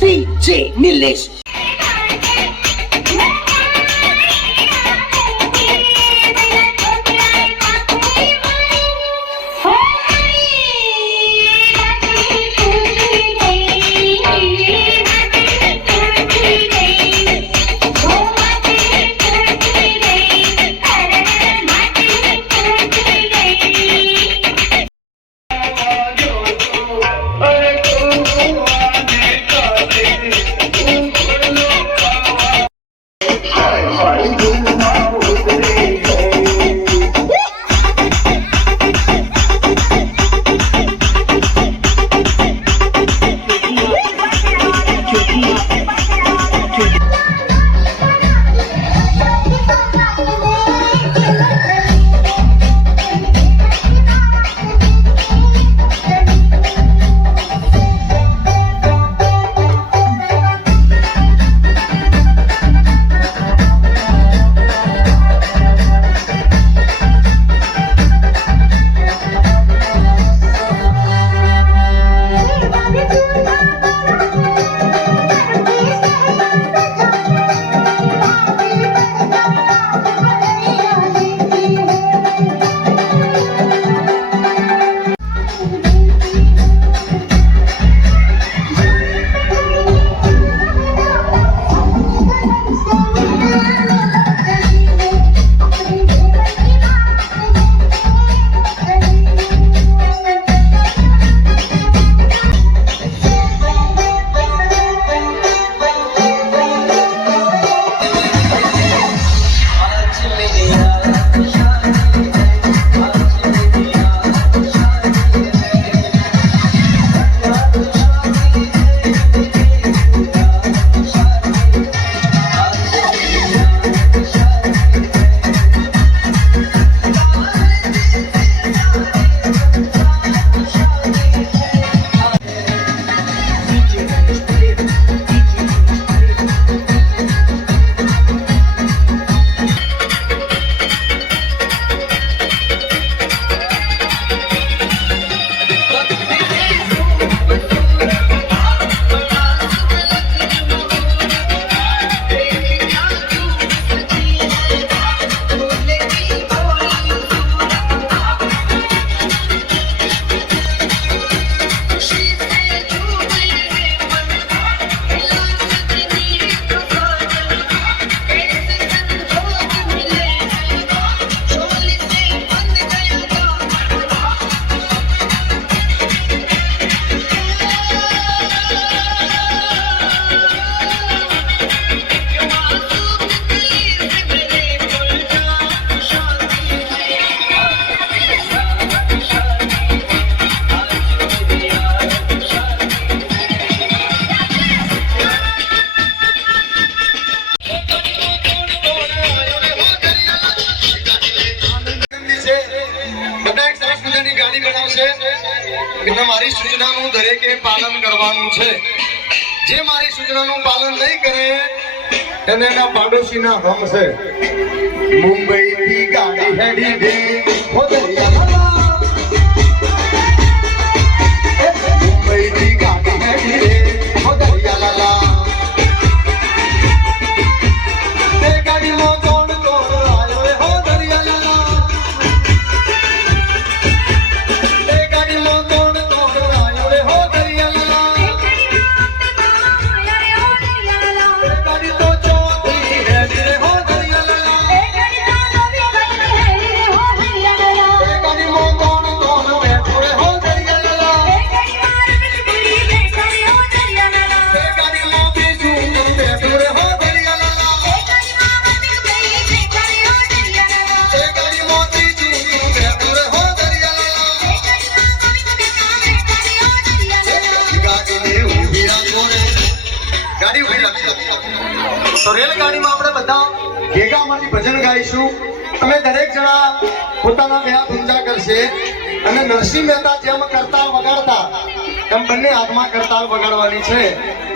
DJ Nilesh. મારી સૂચનાનું દરેકે પાલન કરવાનું છે. જે મારી સૂચનાનું પાલન નહીં કરે એને એના પાડોશીના હમ છે. મુંબઈ થી ગાડી હેડી દે મુંબઈ થી ગાડી હેડી દે ગાડીમાં કોણ કોણ આવ્યો હો દરિયા તો રેલગાડીમાં આપણે બધા ભેગા માંથી ભજન ગાઈશું. તમે દરેક જણા પોતાના બે હાથ ઊંચા કરશે અને નરસિંહ મહેતા જેમ કરતાલ વગાડતા એમ બંને હાથમાં કરતાલ વગાડવાની છે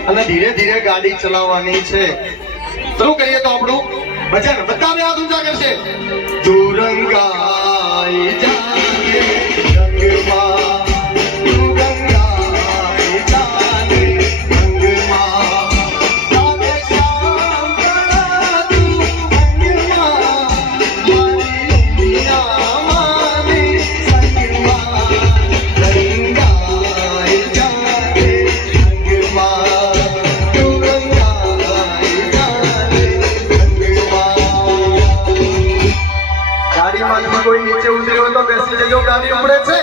અને ધીરે ધીરે ગાડી ચલાવવાની છે. શરૂ કરીએ તો આપણું ભજન બધા બે હાથ ઊંચા કરશે. તું રંગાઈ જાને રંગમાં, તું રંગાઈ જાને રંગમાં, તારે શ્યામ કરા તું રંગમાં, મારી દુનિયામાંની સંગમાં, રંગાઈ જાને રંગમાં, તું રંગાઈ જાને રંગમાં. ગાડીમાં તમે કોઈ નીચે ઉતરી હોય તો બેસી જજો, ગાડી ઉપડે છે.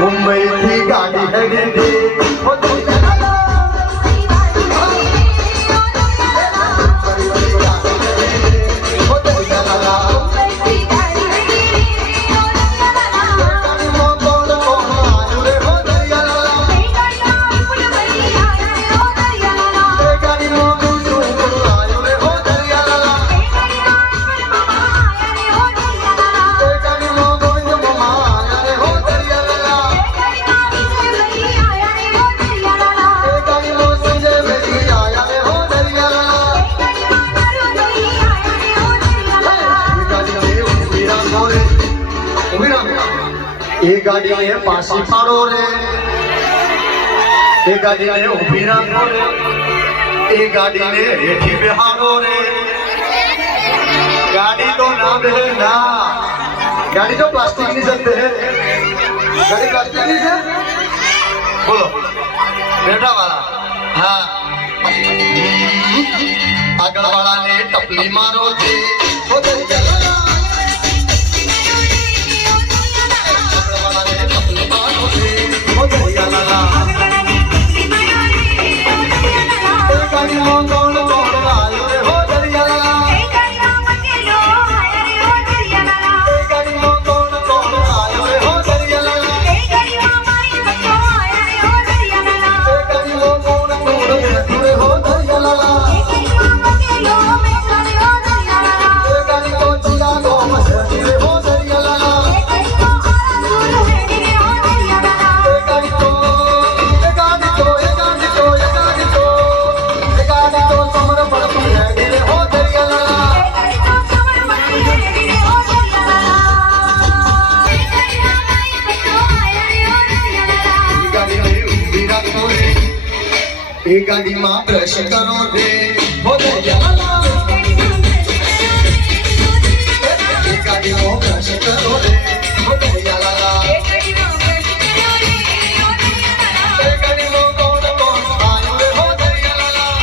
મુંબઈ થી ગાડી હેડી દે ઓ દુનિયા એ ગાડીને પાછી પાડો રે, એ ગાડીને ઊભી રાખો રે, એ ગાડીને હેઠી બેહાડો રે. ગાડી તો ના બેહે ના, ગાડી તો પ્લાસ્ટિકની છે. ગાડી પ્લાસ્ટિકની છે. બોલો બેઠા વાળા, હા આગળ વાળાને ટપલી મારો છે. એ ગાડીમાં બ્રશ કરો રે હો દરિયાલા, એ ગાડીમાં બ્રશ કરો રે હો દરિયાલા, એ ગાડીમાં કોણ કોણ આયો રે હો દરિયાલા.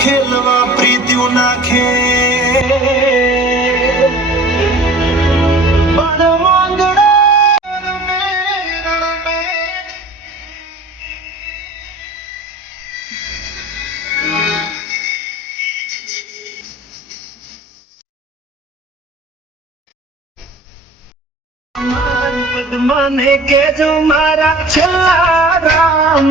ખેલવા પ્રીત્યું નાખે મને કેજો મારા છેલ્લા રામ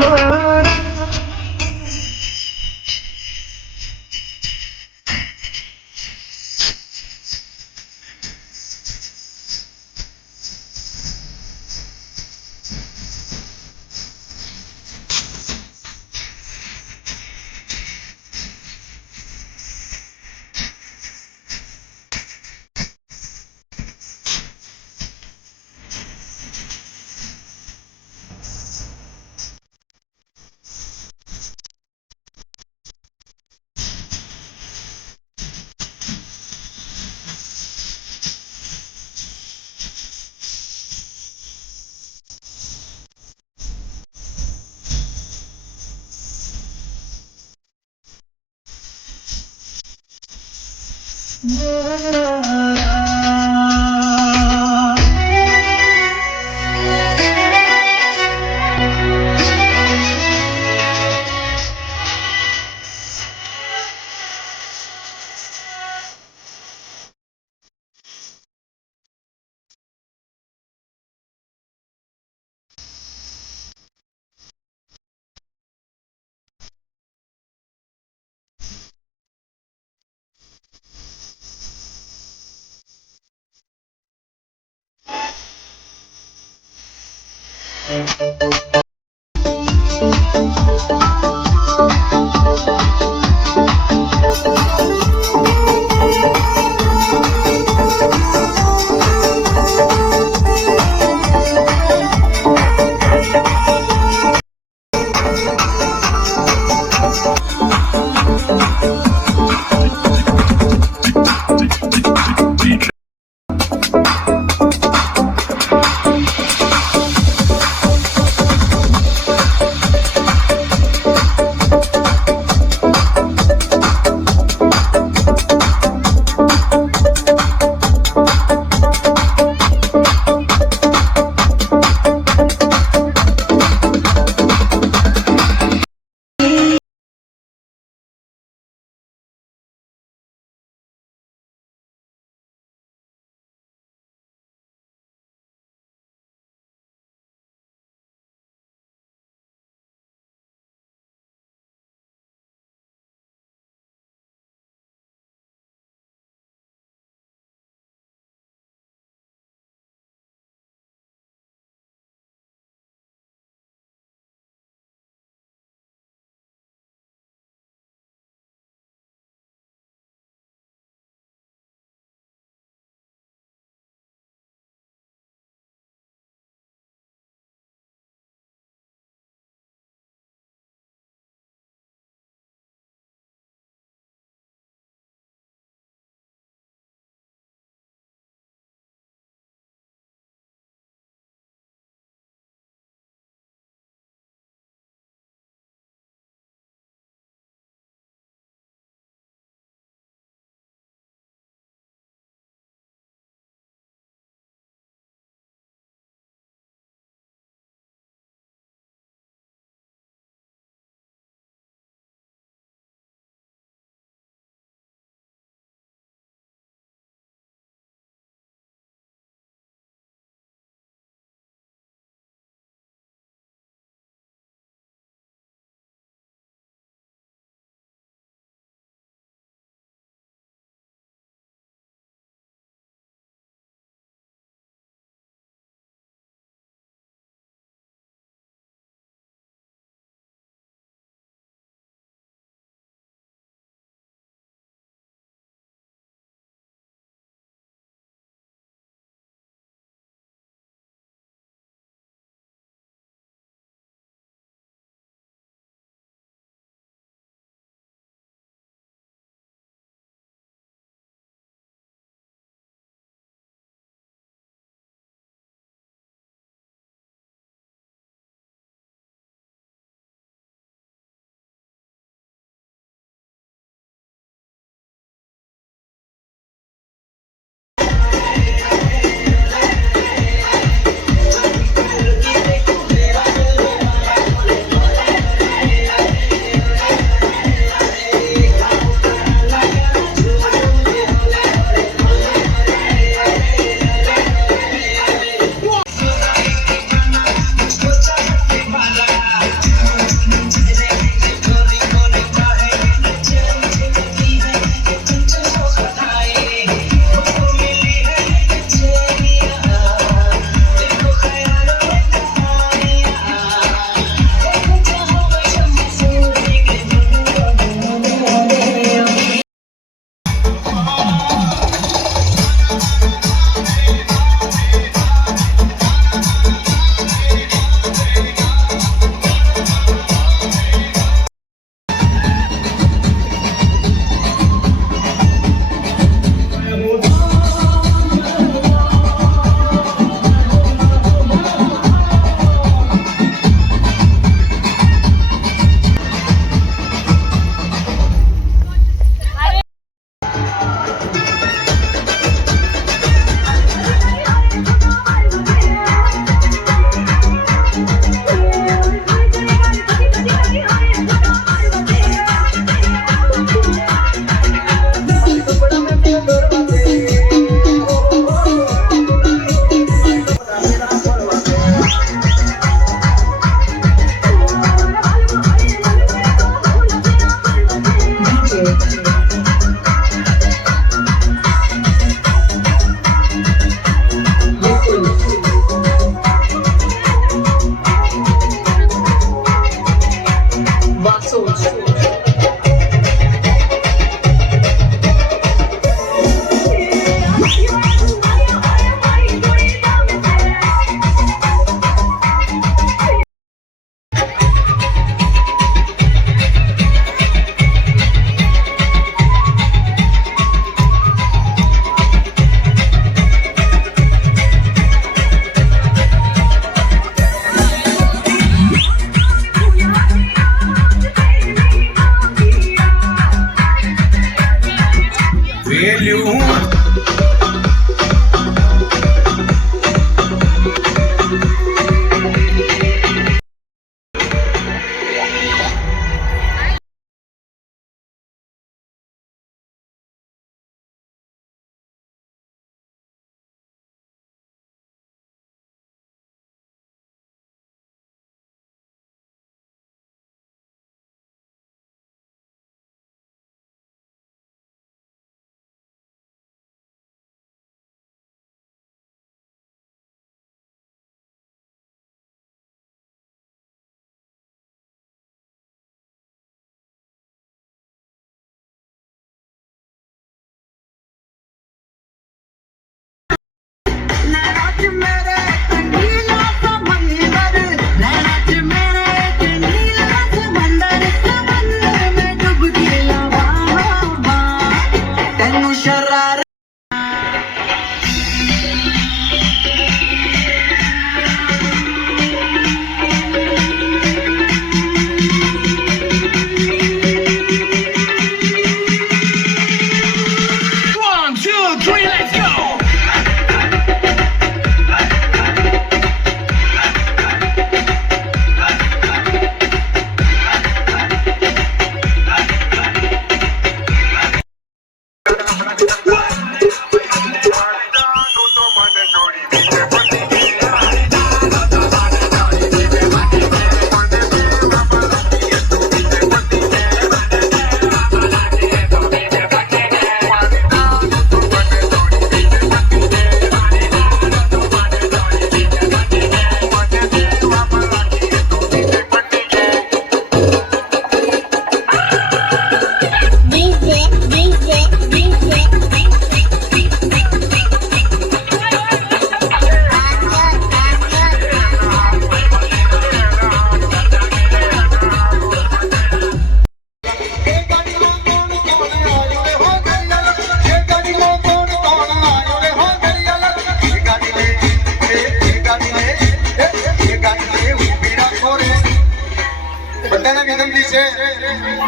બધાને વિનંતી છે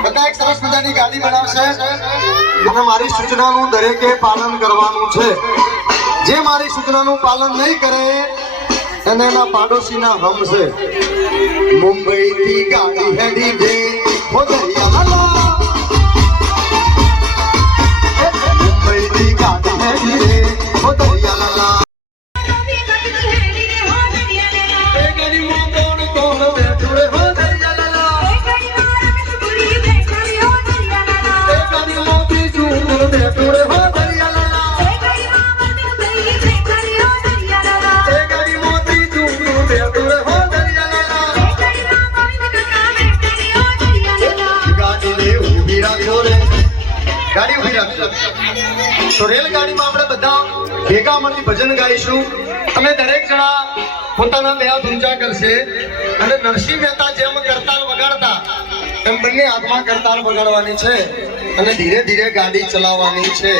બધા એક સરસ મજાની ગાડી બનાવશે અને મારી સૂચનાનું દરેકે પાલન કરવાનું છે. જે મારી સૂચનાનું પાલન નહીં કરે એને એના પાડોશીના હમ છે. મુંબઈથી ગાડી હેડી દે હો દરિયાલા, મુંબઈથી ગાડી હેડી દે હો દરિયાલા. એ ગાડીમાં કોણ કોણ બેઠું રે હો દરિયાલા, એ ગાડીમાં બીજું કોણ બેઠું રે હો દરિયાલા, એ ગાડીમાં ત્રીજું કોણ બેઠું રે હો દરિયાલા. ગાડી રે ઊભી રાખો રે, ગાડી ઊભી રાખજો. તો રેલગાડીમાં આપણે બધા ભેગા મળીને ભજન ગાઈશું અને દરેક જણા પોતાના બે હાથ ઊંચા કરશે અને નરસિંહ મહેતા જેમ કરતાલ વગાડતા એમ બંને હાથમાં કરતાલ વગાડવાની છે અને ધીરે ધીરે ગાડી ચલાવવાની છે.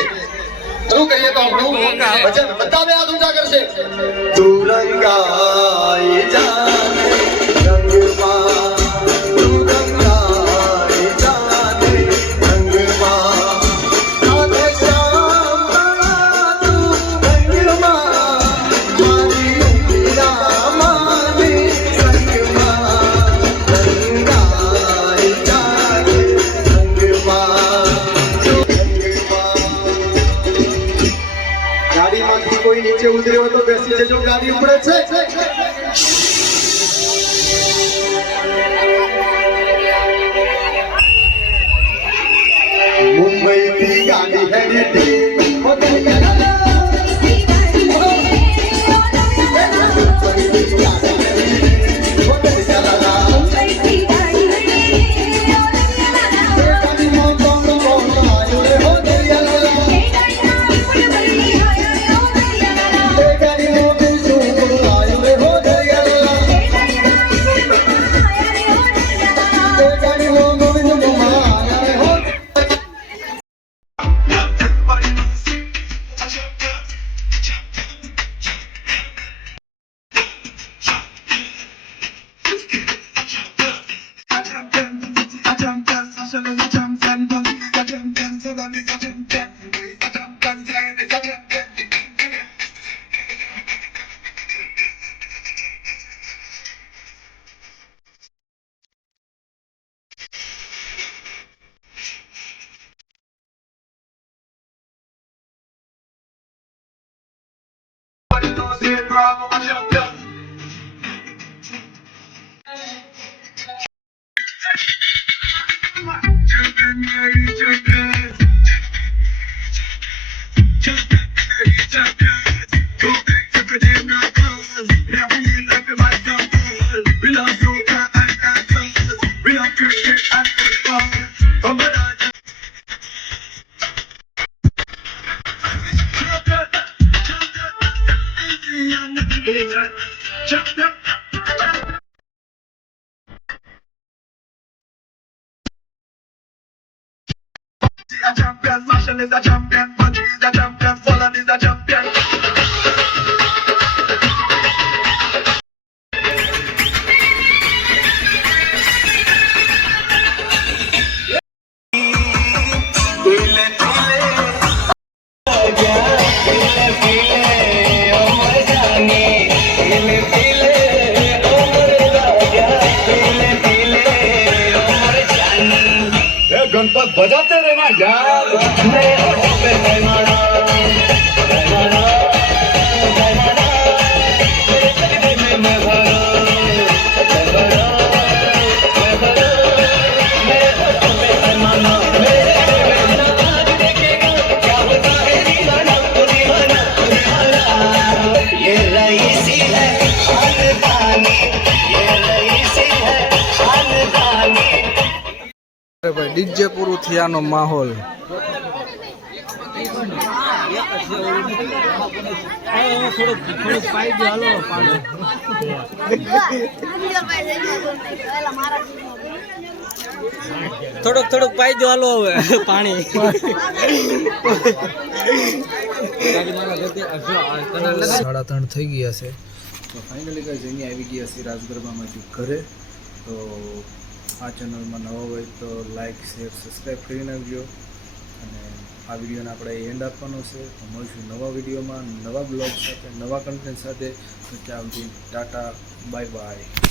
શરૂ કરીએ તો આપણું ભજન. બધા બે હાથ ઊંચા કરશે. તું રંગાઈ જાને રંગમાં, તું રંગાઈ જાને રંગમાં, રાધે શ્યામ તું રંગમાં, મારી મીરામાની સંગમાં, રંગાઈ જાને રંગમાં, તું રંગમાં. ગાડીમાંથી કોઈ નીચે ઉતર્યો તો બેસી જજો, ગાડી ઉપડે છે. મુંબઈથી ગાડી હેડી દે હો દરિયાલા, મુંબઈથી ગાડી હેડી દે હો દરિયાલા. એ ગાડીમાં કોણ કોણ આવ્યું રે હો દરિયાલા, એ ગાડીમાં બીજું કોણ આવ્યું રે હો દરિયાલા, એ ગાડીમાં ગોવિંદ કુમાર આવ્યા રે હો. A champion, Marshall is a champion, Bunty is a champion, Folland is a champion. Ganpat बजाते रहना यार. ભાઈ ડીજે પૂરું થયાનો માહોલ. થોડુંક થોડુંક પાઈ દો હાલો હવે પાણી. 3:30 થઈ ગયા છે તો ફાઇનલી ગાઈઝ અહીંયા આવી ગયા છે રાજ ગરબામાંથી ઘરે. તો આ ચેનલમાં નવા હોય તો લાઈક શેર સબસ્ક્રાઈબ કરી નાખજો. અને આ વિડીયોને આપણે એન્ડ આપવાનો છે. તો મળીશું નવા વિડીયોમાં, નવા બ્લોગ સાથે, નવા કન્ટેન્ટ સાથે. ત્યાં સુધી ટાટા, બાય બાય.